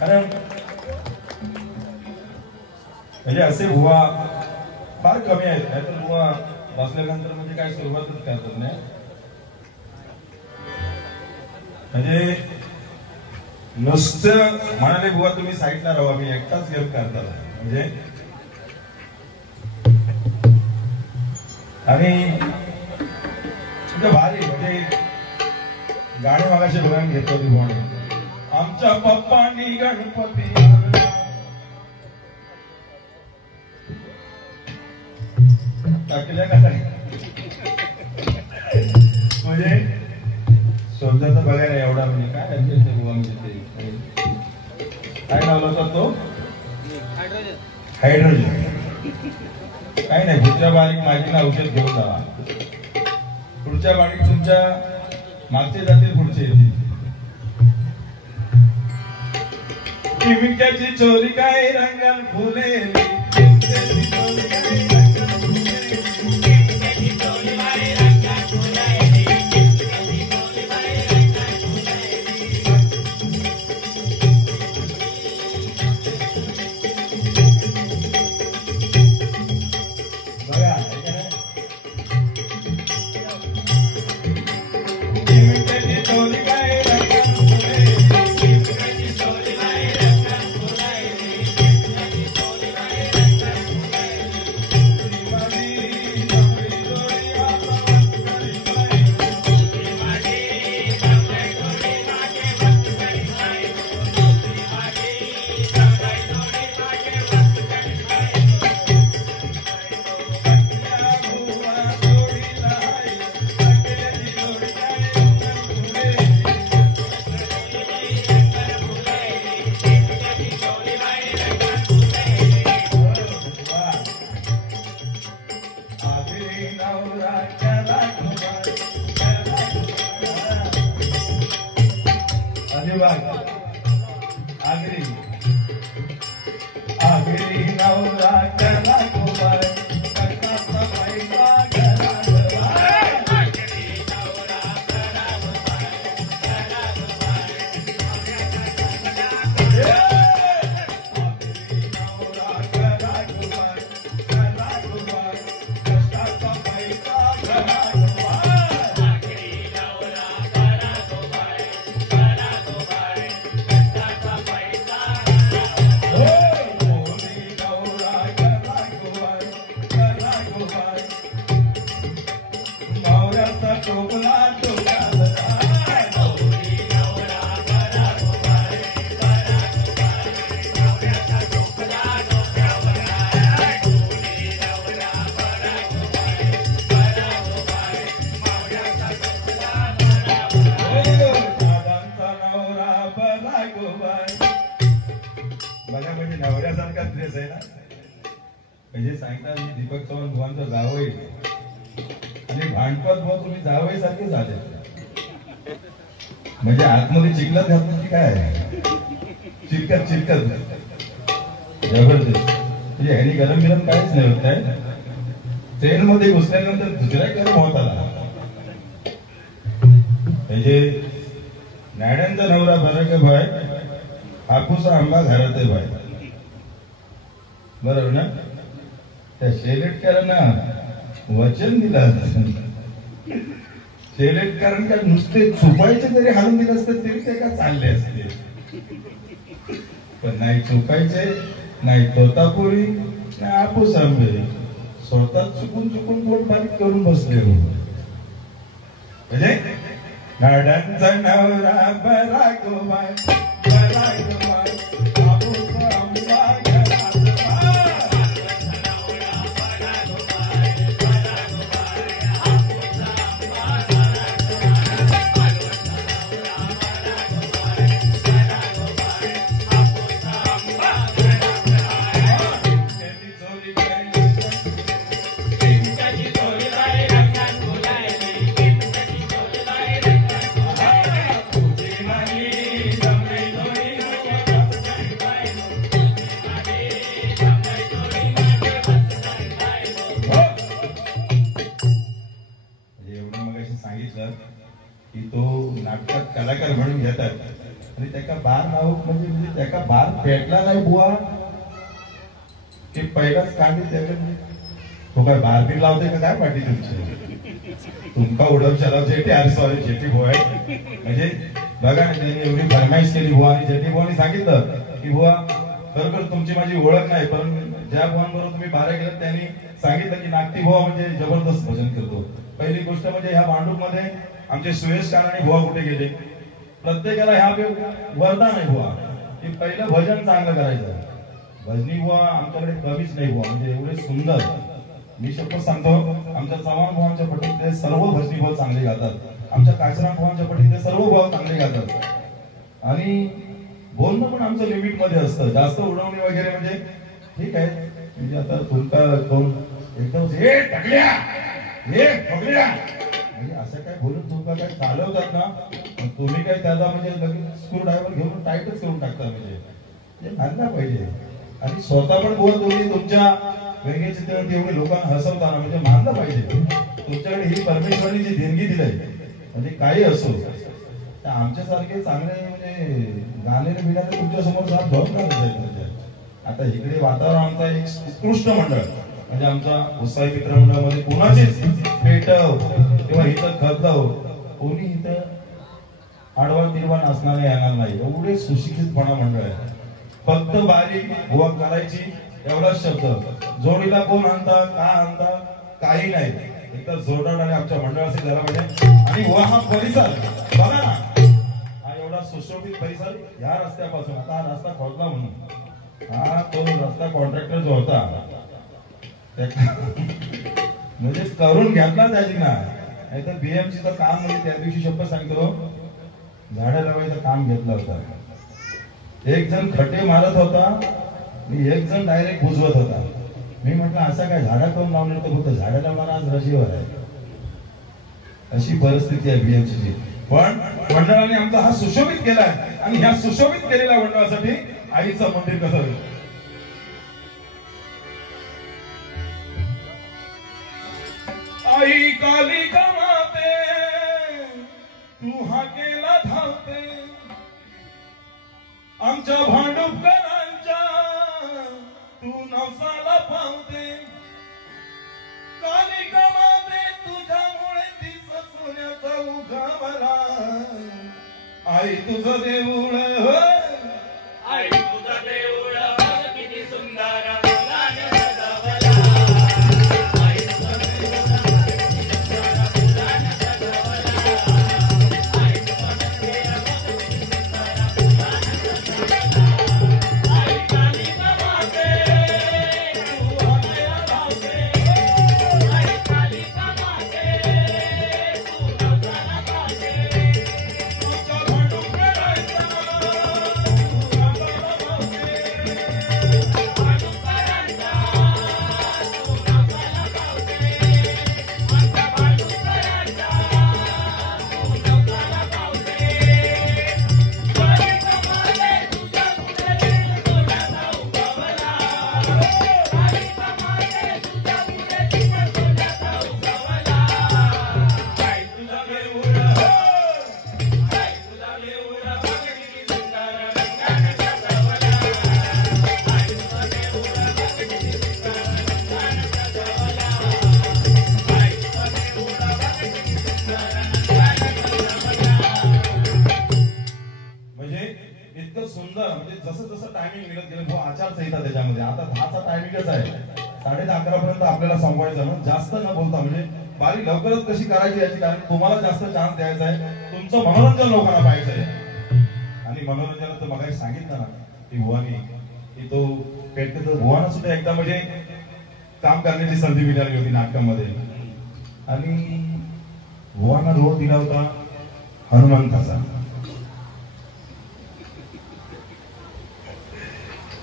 कारण म्हणजे असे बुवा फार कमी आहेत. नाहीतर बुवा बसल्यानंतर म्हणजे काय सुरुवातच करतात नाही. म्हणजे नुसतं म्हणाले बुवा तुम्ही साईडला राहा मी एकटाच गेम करता म्हणजे. आणि भारी म्हणजे गाणे मागाशी बघा घेतो म्हणून आमच्या पप्पांनी गणपती टाकल्या का म्हणजे शब्दाचा बघायला एवढा म्हणजे काय काय लावला होता तो हायड्रोजन. काय नाही पुढच्या बारीक माझीला औषध घेऊन जावा. पुढच्या बारीक तुमच्या मागचे जातील पुढचे येतील. चिमक्याची चोरी काय रंगाल फुले नवऱ्यासारखा ड्रेस आहे ना. म्हणजे सांगतात मी दीपक चव्हाण बुवांचा जावई आणि भांडपत बुवा तुम्ही जावई सारखे झाले. म्हणजे आतमध्ये चिखलात घातलं की काय चिरकत जबरदस्त. म्हणजे ह्यानी गरम गरम काहीच नाही होत काय. ट्रेन मध्ये घुसल्यानंतर दुसऱ्या गरम होत आला. म्हणजे नाड्यांचा नवरा बरा का भाई हापूसा आंबा घरात आहे भाई. बरोबर ना. त्या शेलेटकरांना वचन दिलं. शेलेटकरांना का नुसते चुपायचे जरी हालून दिलं असतं तरी ते का चालले असते. पण नाही चुपायचे नाही तोतापुरी नाही हापूस आंबे. स्वतः चुकून पोट बारीक करून बसले. म्हणजे नाड्यांचा नवरा बरा गो बाय बरा गो बाय हापूस आंबा त्याका बार लावूक म्हणजे त्याका बार पेटला नाही बुवा की पहिलाच कांडी त्याकडे तो काय बार बी लावते का काय पाठी तुमची तुमका उडव चलाव जेटी अरे सॉरी जेटी बुवा म्हणजे बघा ना त्यांनी एवढी फरमाईश केली बुवा आणि जेटी बुवानी सांगितलं की बुवा खरोखर तुमची माझी ओळख नाही पण ज्या बुवांबरोबर तुम्ही बारा गेलात त्यांनी सांगितलं की नागती बुवा म्हणजे जबरदस्त भजन करतो. पहिली गोष्ट म्हणजे ह्या भांडूप मध्ये आमचे सुयश कानाणी बुवा कुठे गेले प्रत्येकाला ह्या वरदान आहे बुवा की पहिलं भजन चांगलं करायचं. भजनी बुवा आमच्याकडे कमीच नाही बुवा म्हणजे एवढे सुंदर मी शपथ सांगतो आमच्या चव्हाण भावांच्या पटीतले सर्व भजनी भाऊ चांगले गातात आमच्या काशराम भावांच्या पटीतले सर्व भाऊ चांगले गातात आणि बोलणं पण आमचं लिमिट मध्ये असतं जास्त उडवणी वगैरे म्हणजे ठीक आहे म्हणजे आता तुमका कोण एकदम हे टकल्या हे ठोकल्या म्हणजे असं काय बोलून तुमका काय चालवतात ना तुम्ही काय त्याला म्हणजे लगेच स्क्रू ड्रायव्हर घेऊन टाईटच करून टाकता म्हणजे मानला पाहिजे आणि स्वतः पण बोलत होती तुमच्या वेगळ्या चित्रात एवढे लोकांना हसवताना म्हणजे मानलं पाहिजे तुमच्याकडे ही परमेश्वरांनी जी देणगी दिली म्हणजे काही असो आमच्यासारखे चांगले म्हणजे गाणे बिणारे तुमच्या समोर साथ म्हणजे आता इकडे वातावरण आमचा एक उत्कृष्ट मंडळ म्हणजे आमचा उत्साही मित्र मंडळामध्ये कोणाचीच पेटव किंवा इथं खतव कोणी इथं आडवा तिरवा नसणारे येणार नाही एवढे सुशिक्षितपणा मंडळ आहे. फक्त बारीक बुवा करायची एवढाच शब्द जोडीला कोण आणता का आणता काही नाही एकतर जोडणारे आमच्या मंडळाचे झाला पाहिजे आणि बुवा हा परिसर बघा ना हा एवढा सुशोभित परिसर या रस्त्यापासून आता हा रस्ता खोदला म्हणून हा तो रस्ता कॉन्ट्रॅक्टर जो होता म्हणजे करून घेतला त्याची नाही तर बीएमसीचं काम म्हणजे त्या दिवशी शपथ सांगतो झाडं लावायचं काम घेतलं होतं. एक जण खड्डे मारत होता आणि एक जण डायरेक्ट बुजवत होता. मी म्हटलं असा काय झाडा करून लावणार तर फक्त झाडं लावणार आज रजेवर आहे अशी परिस्थिती आहे बीएमसीची. पण मंडळाने आमचा हा सुशोभित केलाय आणि ह्या सुशोभित केलेल्या मंडळासाठी आईचं मंदिर कसं होईल आई कालिका माते तू हाकेला धावते आमच्या भांडुपकरांच्या तू नवसाला पावते कालिका माते तुझ्यामुळे दिस सोन्याचा उघावला आई तुझं देऊळ आई तुझं देऊळ किती सुंदर आचारसंहिता त्याच्यामध्ये आता 10चा टायमिंगच आहे 10:30 पर्यंत आपल्याला संपवायचं म्हणून जास्त न बोलता म्हणजे बारी लवकरच कशी करायची याची कारण तुम्हाला जास्त चान्स द्यायचा आहे तुमचं मनोरंजन लोकांना पाहिजे आणि मनोरंजनाचं मगाशी सांगितलं ना की भुवानी की तो पेटकेचं भुवाना सुद्धा एकदा म्हणजे काम करण्याची संधी मिळाली होती नाटकामध्ये आणि भुवाना रोल दिला होता हनुमंताचा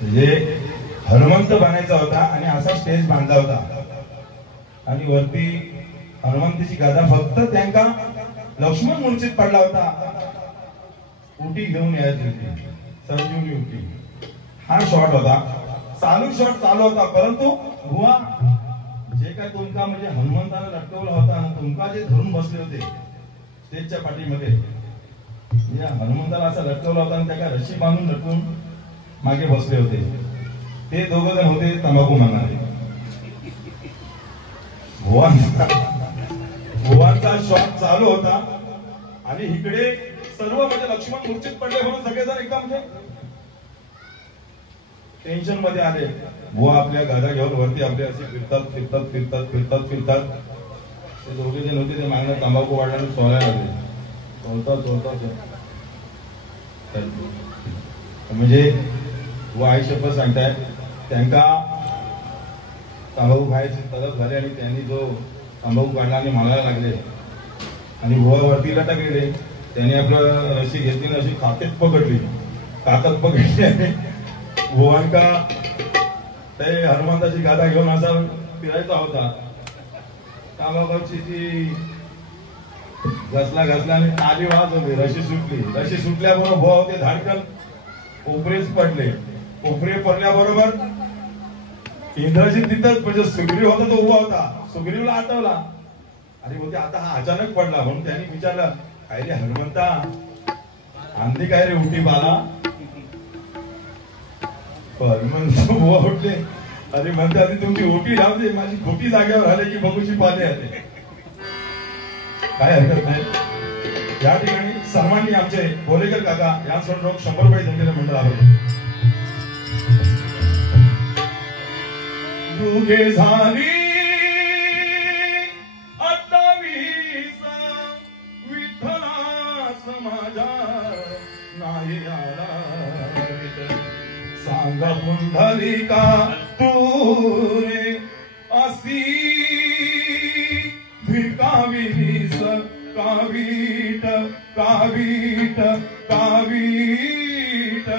म्हणजे हनुमंत बनायचा होता आणि असा स्टेज बांधला होता आणि वरती हनुमंतीची गादा फक्त त्यांका लक्ष्मण मूर्छित पडला होता उटी घेऊन यायची होती संजीवनी उटी हा शॉट होता चालू शॉट चालू होता परंतु बुवा जे काय तुमका म्हणजे हनुमंताने लटकवला होता आणि तुमका जे धरून बसले होते स्टेजच्या पाठीमध्ये या हनुमंताला असा लटकवला होता आणि त्याला रशी बांधून लटकून मागे बसले होते. ते दोघ जण होते तंबाखू म्हणणारे. भुवांचा श्वास चालू होता आणि इकडे सर्व म्हणजे लक्ष्मण मूर्छित पडले म्हणून सगळेजण एकदम टेन्शन मध्ये आले. बुवा आपल्या गादा घेऊन वरती आपले असे फिरतात फिरतात फिरतात फिरतात फिरतात. ते दोघे जण होते ते मागणं तंबाखू वाढल्याने सोलायला लागले. चोलतात म्हणजे बुवा आई शपथ सांगताय त्यांना तंबाखू खायची तलप झाली आणि त्यांनी जो तंबाखू काढला आणि मालायला लागले आणि बुवा वरती लटकले. त्यांनी आपलं रशी घेतली आणि अशी काकत पकडली आणि भुवांका ते हनुमंताची गादा घेऊन असा फिरायचा होता. तंबाखूची ती घसला आणि ताली वाजवली. रशी सुटल्याबरोबर भुवा होते धाडकन कोपरेच पडले. कोपरे पडल्याबरोबर इंद्रजित तिथंच म्हणजे सुग्रीव होता तो उभा होता. सुग्रीवला आठवला आणि बोलते आता हा अचानक पडला म्हणून त्यांनी विचारलं काय रे हनुमंता आणली काय रे उठी बाला. हनुमंत उभा उठले अरे म्हणते आधी तुमची ओटी लावून दे माझी खोटी जागेवर आले की बघूची पाले आले. काय हरकत नाही. या ठिकाणी सर्वांनी आमचे बोलेकर काका यांच्यावर लोक 100 रुपये जनतेला मंडळ आहे. दुगे झाली 28 विठ्ठलास माझा नाही आला. सांगा पुंडलिका तू रे असी भिकाविलीस कावीट कावीट कावीट.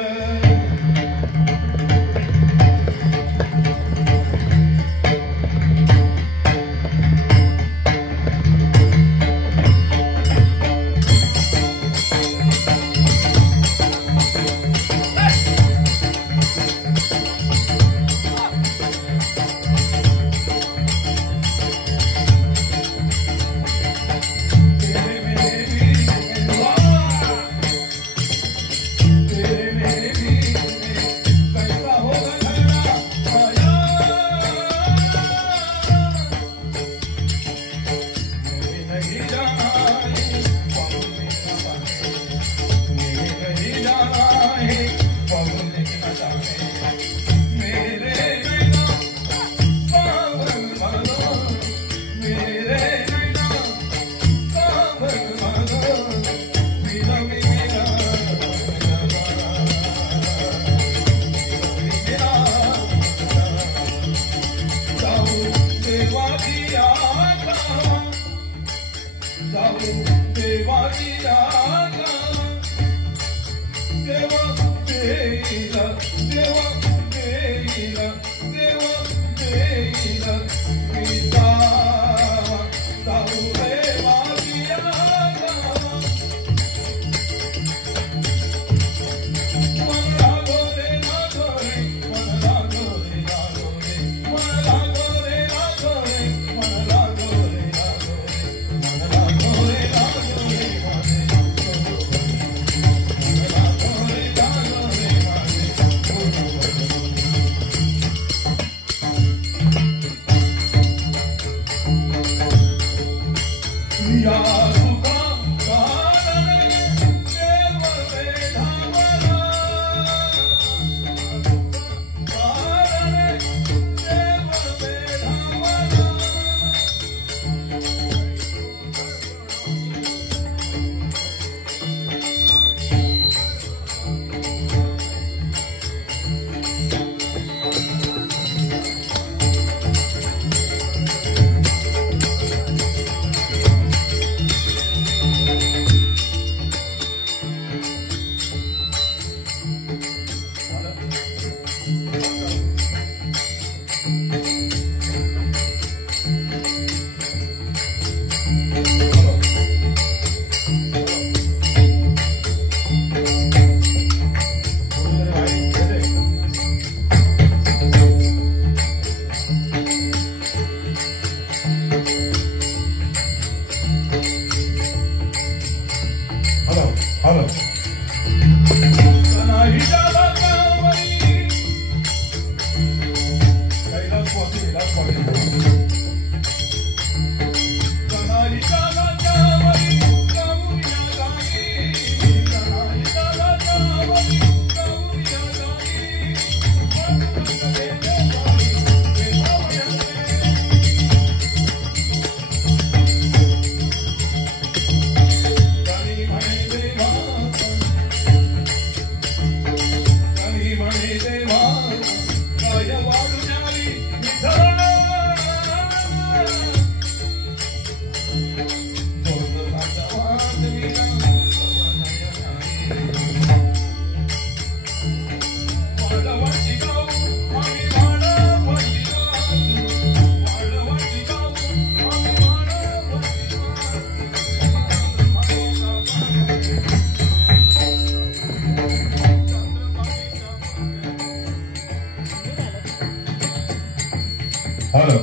हॅलो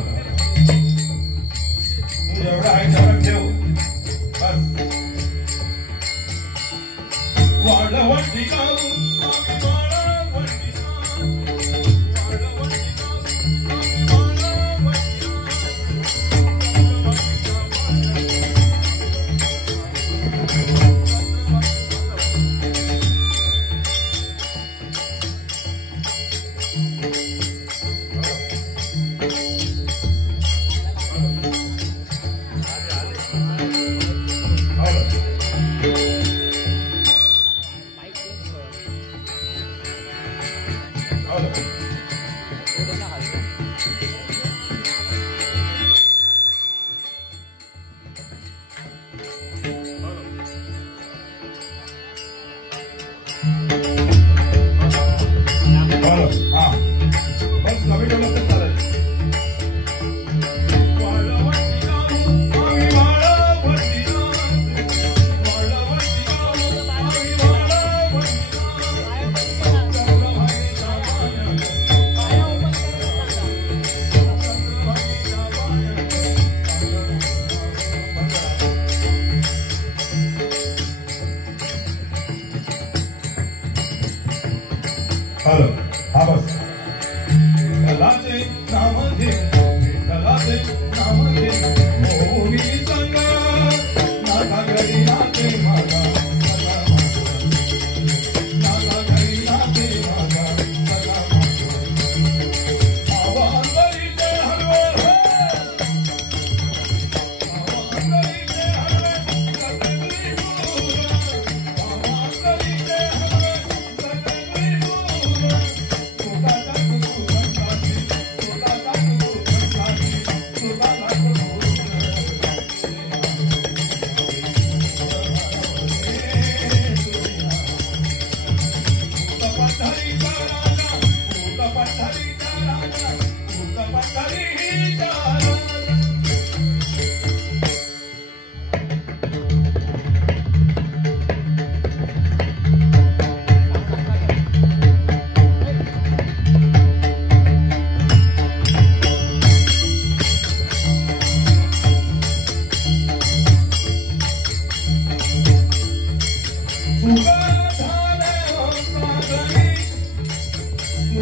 तू एवढं आहे तेवढं ठेव बस वाढवंती गाव हॅलो हा बस विठ्ठलाचे नाम घे विठ्ठलाचे नाम घे ओवी संग नाथा घरी नाथे माझा नाथा घरी नाथे माझा आवांतरीचे हरवे आवांतरीचे हरवे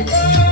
Suka